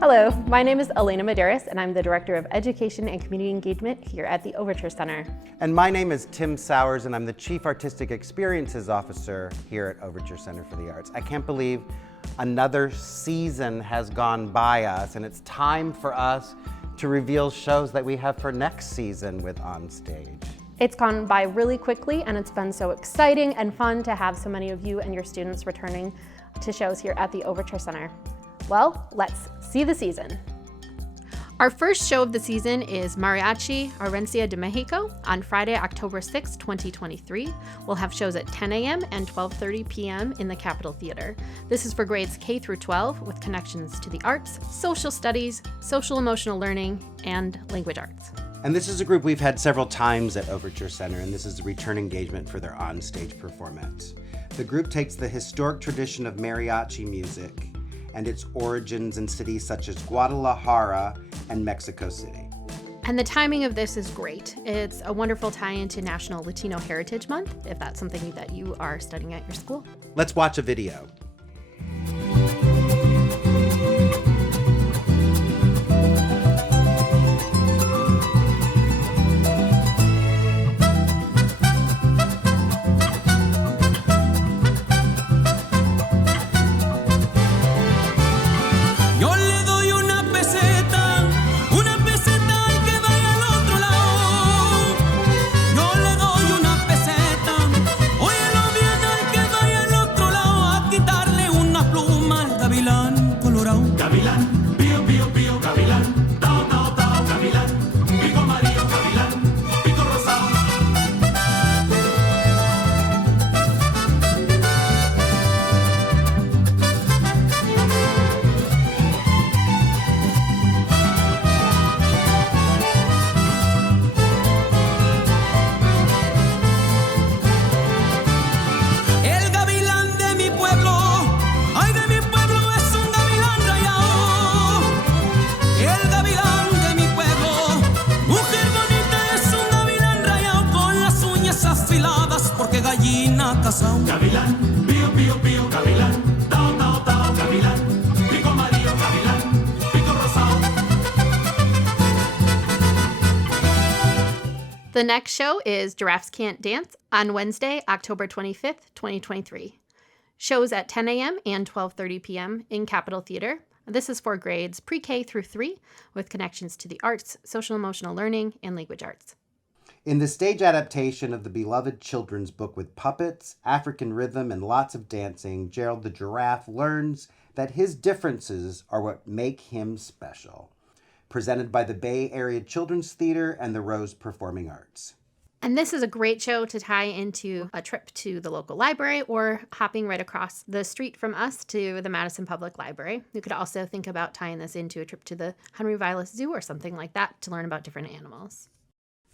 Hello, my name is Elena Medeiros, and I'm the Director of Education and Community Engagement here at the Overture Center. And my name is Tim Sowers, and I'm the Chief Artistic Experiences Officer here at Overture Center for the Arts. I can't believe another season has gone by us, and it's time for us to reveal shows that we have for next season with OnStage. It's gone by really quickly, and it's been so exciting and fun to have so many of you and your students returning to shows here at the Overture Center. Well, let's see the season. Our first show of the season is Mariachi Herencia de Mexico on Friday, October 6, 2023. We'll have shows at 10 a.m. and 12:30 p.m. in the Capitol Theater. This is for grades K through 12 with connections to the arts, social studies, social emotional learning, and language arts. And this is a group we've had several times at Overture Center, and this is a return engagement for their OnStage performance. The group takes the historic tradition of mariachi music and its origins in cities such as Guadalajara and Mexico City. And the timing of this is great. It's a wonderful tie-in to National Latino Heritage Month, if that's something that you are studying at your school. Let's watch a video. Gavilán, pío, pío, pío, gavilán, tao, tao, tao, gavilán, pico amarillo, gavilán, pico rosado. The next show is Giraffes Can't Dance on Wednesday, October 25th, 2023. Shows at 10 a.m. and 12:30 p.m. in Capitol Theater. This is for grades pre-K through 3 with connections to the arts, social emotional learning, and language arts. In the stage adaptation of the beloved children's book with puppets, African rhythm, and lots of dancing, Gerald the Giraffe learns that his differences are what make him special. Presented by the Bay Area Children's Theater and the Rose Performing Arts. And this is a great show to tie into a trip to the local library or hopping right across the street from us to the Madison Public Library. You could also think about tying this into a trip to the Henry Vilas Zoo or something like that to learn about different animals.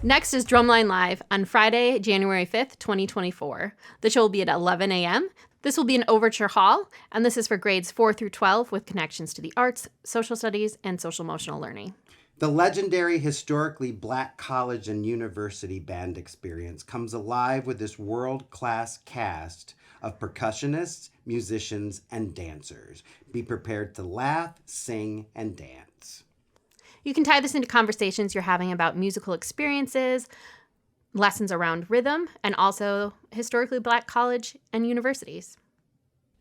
Next is Drumline Live on Friday, January 5th, 2024. The show will be at 11 a.m. This will be in Overture Hall, and this is for grades 4 through 12 with connections to the arts, social studies, and social emotional learning. The legendary historically Black college and university band experience comes alive with this world-class cast of percussionists, musicians, and dancers. Be prepared to laugh, sing, and dance. You can tie this into conversations you're having about musical experiences, lessons around rhythm, and also historically Black college and universities.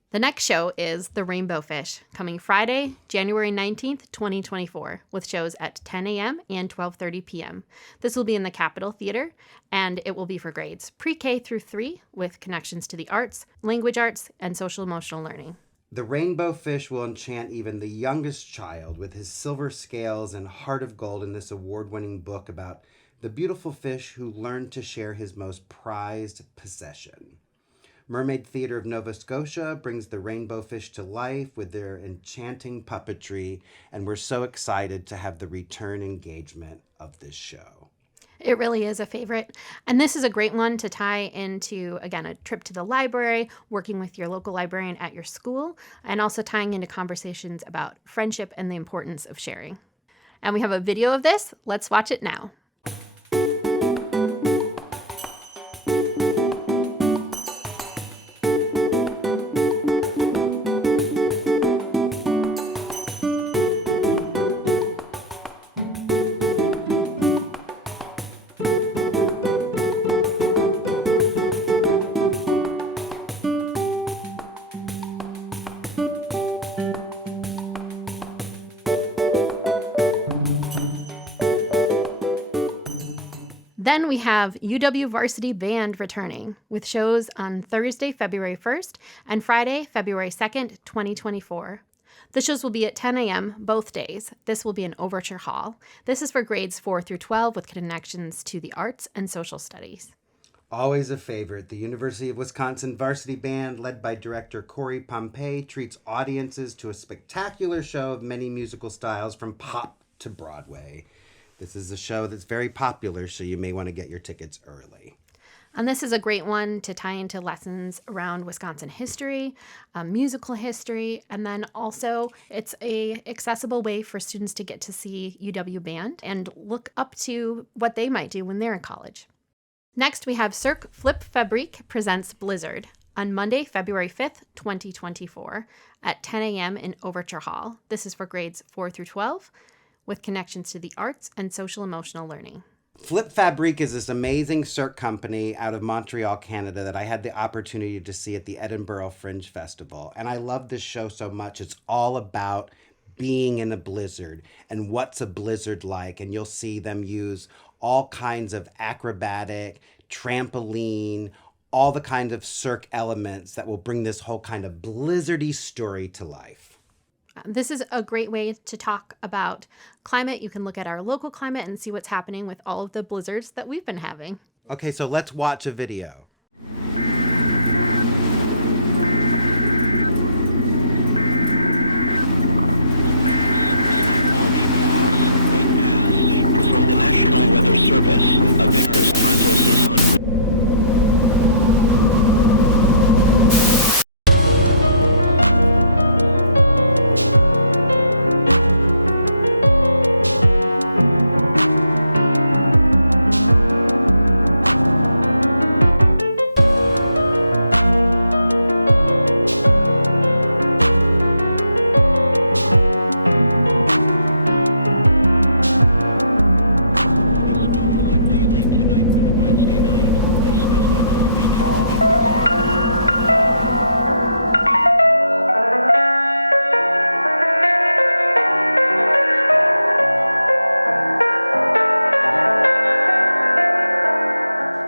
The next show is The Rainbow Fish, coming Friday, January 19th, 2024, with shows at 10 a.m. and 12:30 p.m. This will be in the Capitol Theater, and it will be for grades pre-K through 3 with connections to the arts, language arts, and social emotional learning. The Rainbow Fish will enchant even the youngest child with his silver scales and heart of gold in this award-winning book about the beautiful fish who learned to share his most prized possession. Mermaid Theatre of Nova Scotia brings the Rainbow Fish to life with their enchanting puppetry, and we're so excited to have the return engagement of this show. It really is a favorite. And this is a great one to tie into, again, a trip to the library, working with your local librarian at your school, and also tying into conversations about friendship and the importance of sharing. And we have a video of this. Let's watch it now. Then we have UW Varsity Band returning with shows on Thursday, February 1st and Friday, February 2nd, 2024. The shows will be at 10 a.m. both days. This will be in Overture Hall. This is for grades 4 through 12 with connections to the arts and social studies. Always a favorite, the University of Wisconsin Varsity Band, led by director Corey Pompey, treats audiences to a spectacular show of many musical styles from pop to Broadway. This is a show that's very popular, so you may want to get your tickets early. And this is a great one to tie into lessons around Wisconsin history, musical history, and then also it's a accessible way for students to get to see UW Band and look up to what they might do when they're in college. Next, we have Cirque Flip Fabrique presents Blizzard on Monday, February 5th, 2024 at 10 a.m. in Overture Hall. This is for grades 4 through 12 with connections to the arts and social emotional learning. Flip Fabrique is this amazing Cirque company out of Montreal, Canada that I had the opportunity to see at the Edinburgh Fringe Festival. And I love this show so much. It's all about being in a blizzard and what's a blizzard like. And you'll see them use all kinds of acrobatic, trampoline, all the kinds of Cirque elements that will bring this whole kind of blizzardy story to life. This is a great way to talk about climate. You can look at our local climate and see what's happening with all of the blizzards that we've been having. Okay, so let's watch a video.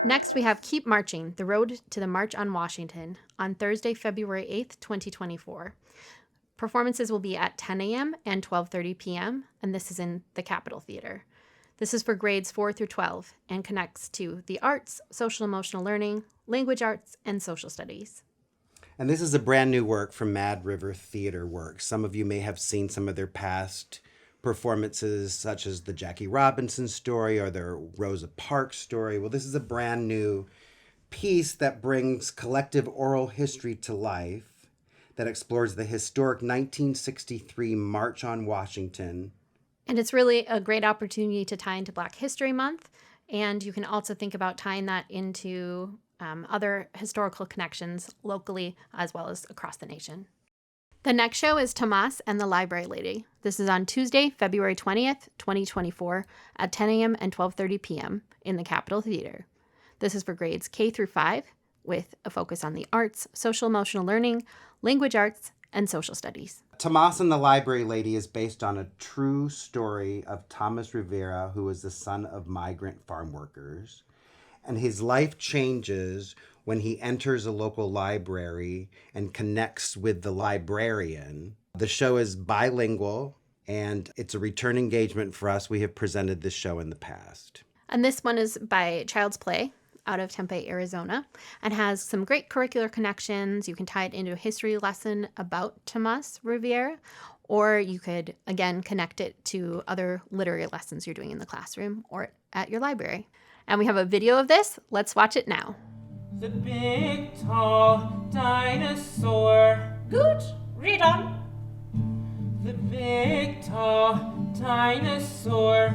Next, we have Keep Marching, the Road to the March on Washington on Thursday, February 8th, 2024. Performances will be at 10 a.m. and 12:30 p.m., and this is in the Capitol Theater. This is for grades 4 through 12 and connects to the arts, social emotional learning, language arts, and social studies. And this is a brand new work from Mad River Theater Works. Some of you may have seen some of their past performances, such as the Jackie Robinson story or their Rosa Parks story. Well, this is a brand new piece that brings collective oral history to life, that explores the historic 1963 March on Washington. And it's really a great opportunity to tie into Black History Month. And you can also think about tying that into other historical connections locally as well as across the nation. The next show is Tomas and the Library Lady. This is on Tuesday, February 20th, 2024 at 10 a.m. and 12:30 p.m. in the Capitol Theater. This is for grades K through 5 with a focus on the arts, social emotional learning, language arts, and social studies. Tomas and the Library Lady is based on a true story of Thomas Rivera, who was the son of migrant farm workers. And his life changes when he enters a local library and connects with the librarian. The show is bilingual, and it's a return engagement for us. We have presented this show in the past. And this one is by Child's Play out of Tempe, Arizona, and has some great curricular connections. You can tie it into a history lesson about Tomas Rivera, or you could, again, connect it to other literary lessons you're doing in the classroom or at your library. And we have a video of this. Let's watch it now. The big, tall dinosaur. Good, read on. The big, tall dinosaur.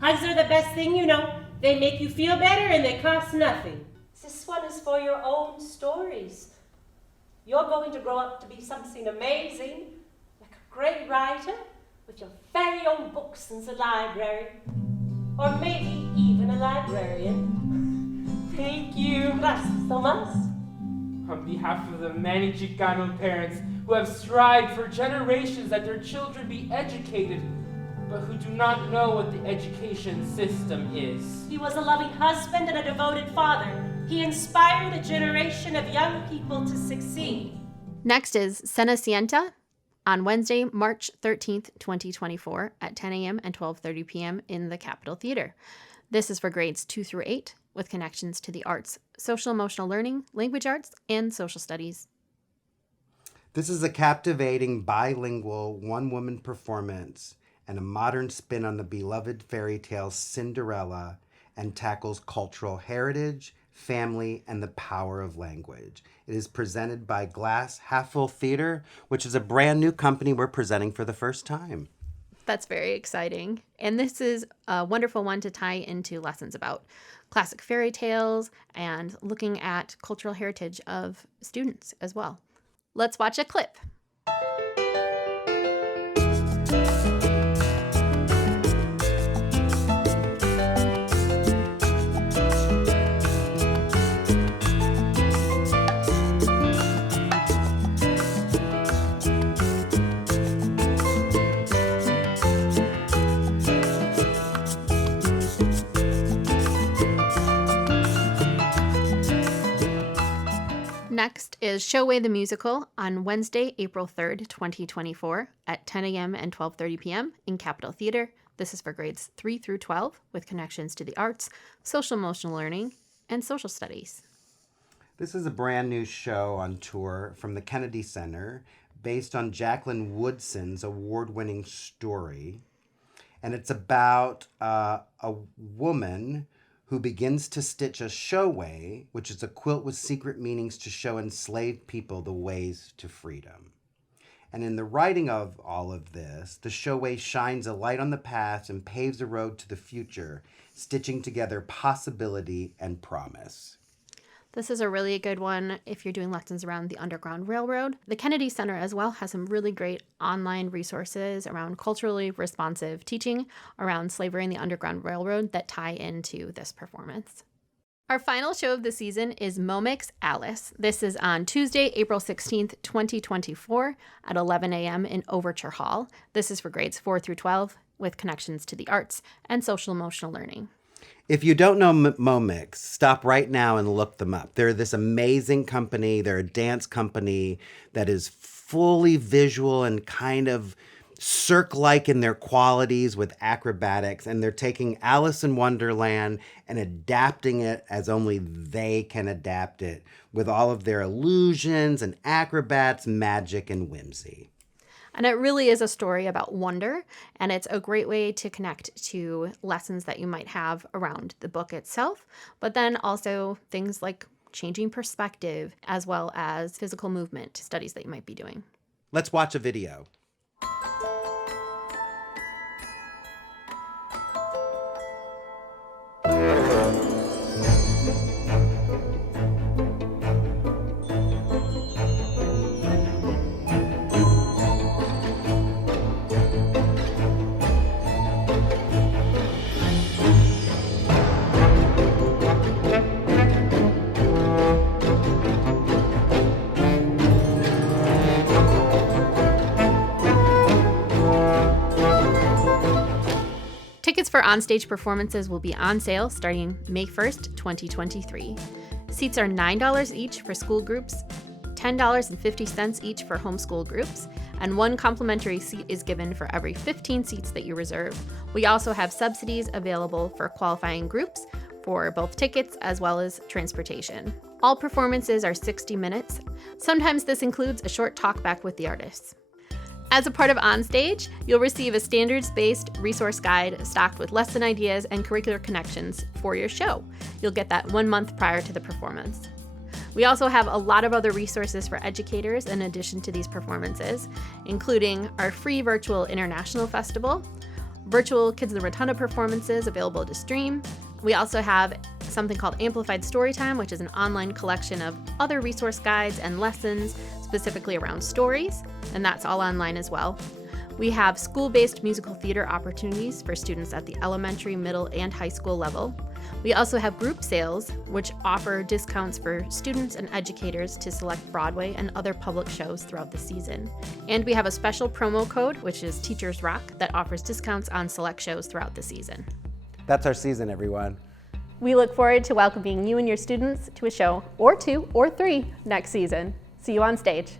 Hugs are the best thing you know. They make you feel better and they cost nothing. This one is for your own stories. You're going to grow up to be something amazing, like a great writer with your very own books in the library. Or maybe even a librarian. Thank you. Gracias, Tomas. On behalf of the many Chicano parents who have strived for generations that their children be educated, but who do not know what the education system is. He was a loving husband and a devoted father. He inspired a generation of young people to succeed. Next is Cenicienta on Wednesday, March 13th, 2024 at 10 a.m. and 12:30 p.m. in the Capitol Theater. This is for grades 2 through 8 with connections to the arts, social emotional learning, language arts, and social studies. This is a captivating bilingual one-woman performance and a modern spin on the beloved fairy tale Cinderella, and tackles cultural heritage, family, and the power of language. It is presented by Glass Half Full Theater, which is a brand new company we're presenting for the first time. That's very exciting. And this is a wonderful one to tie into lessons about classic fairy tales and looking at cultural heritage of students as well. Let's watch a clip. Next is Showway the Musical on Wednesday, April 3rd, 2024 at 10 a.m. and 12:30 p.m. in Capitol Theater. This is for grades 3 through 12 with connections to the arts, social emotional learning, and social studies. This is a brand new show on tour from the Kennedy Center based on Jacqueline Woodson's award-winning story. And it's about a woman who begins to stitch a showway, which is a quilt with secret meanings to show enslaved people the ways to freedom. And in the writing of all of this, the showway shines a light on the past and paves a road to the future, stitching together possibility and promise. This is a really good one if you're doing lessons around the Underground Railroad. The Kennedy Center as well has some really great online resources around culturally responsive teaching around slavery and the Underground Railroad that tie into this performance. Our final show of the season is Momix Alice. This is on Tuesday, April 16th, 2024 at 11 a.m. in Overture Hall. This is for grades 4 through 12 with connections to the arts and social emotional learning. If you don't know Momix, stop right now and look them up. They're this amazing company. They're a dance company that is fully visual and kind of Cirque-like in their qualities with acrobatics. And they're taking Alice in Wonderland and adapting it as only they can adapt it with all of their illusions and acrobats, magic, and whimsy. And it really is a story about wonder, and it's a great way to connect to lessons that you might have around the book itself, but then also things like changing perspective as well as physical movement studies that you might be doing. Let's watch a video. Tickets for OnStage performances will be on sale starting May 1st, 2023. Seats are $9 each for school groups, $10.50 each for homeschool groups, and one complimentary seat is given for every 15 seats that you reserve. We also have subsidies available for qualifying groups for both tickets as well as transportation. All performances are 60 minutes. Sometimes this includes a short talkback with the artists. As a part of OnStage, you'll receive a standards-based resource guide stocked with lesson ideas and curricular connections for your show. You'll get that 1 month prior to the performance. We also have a lot of other resources for educators in addition to these performances, including our free virtual international festival, virtual Kids in the Rotunda performances available to stream. We also have something called Amplified Storytime, which is an online collection of other resource guides and lessons specifically around stories, and that's all online as well. We have school-based musical theater opportunities for students at the elementary, middle, and high school level. We also have group sales, which offer discounts for students and educators to select Broadway and other public shows throughout the season. And we have a special promo code, which is Teachers Rock, that offers discounts on select shows throughout the season. That's our season, everyone. We look forward to welcoming you and your students to a show or 2 or 3 next season. See you on stage.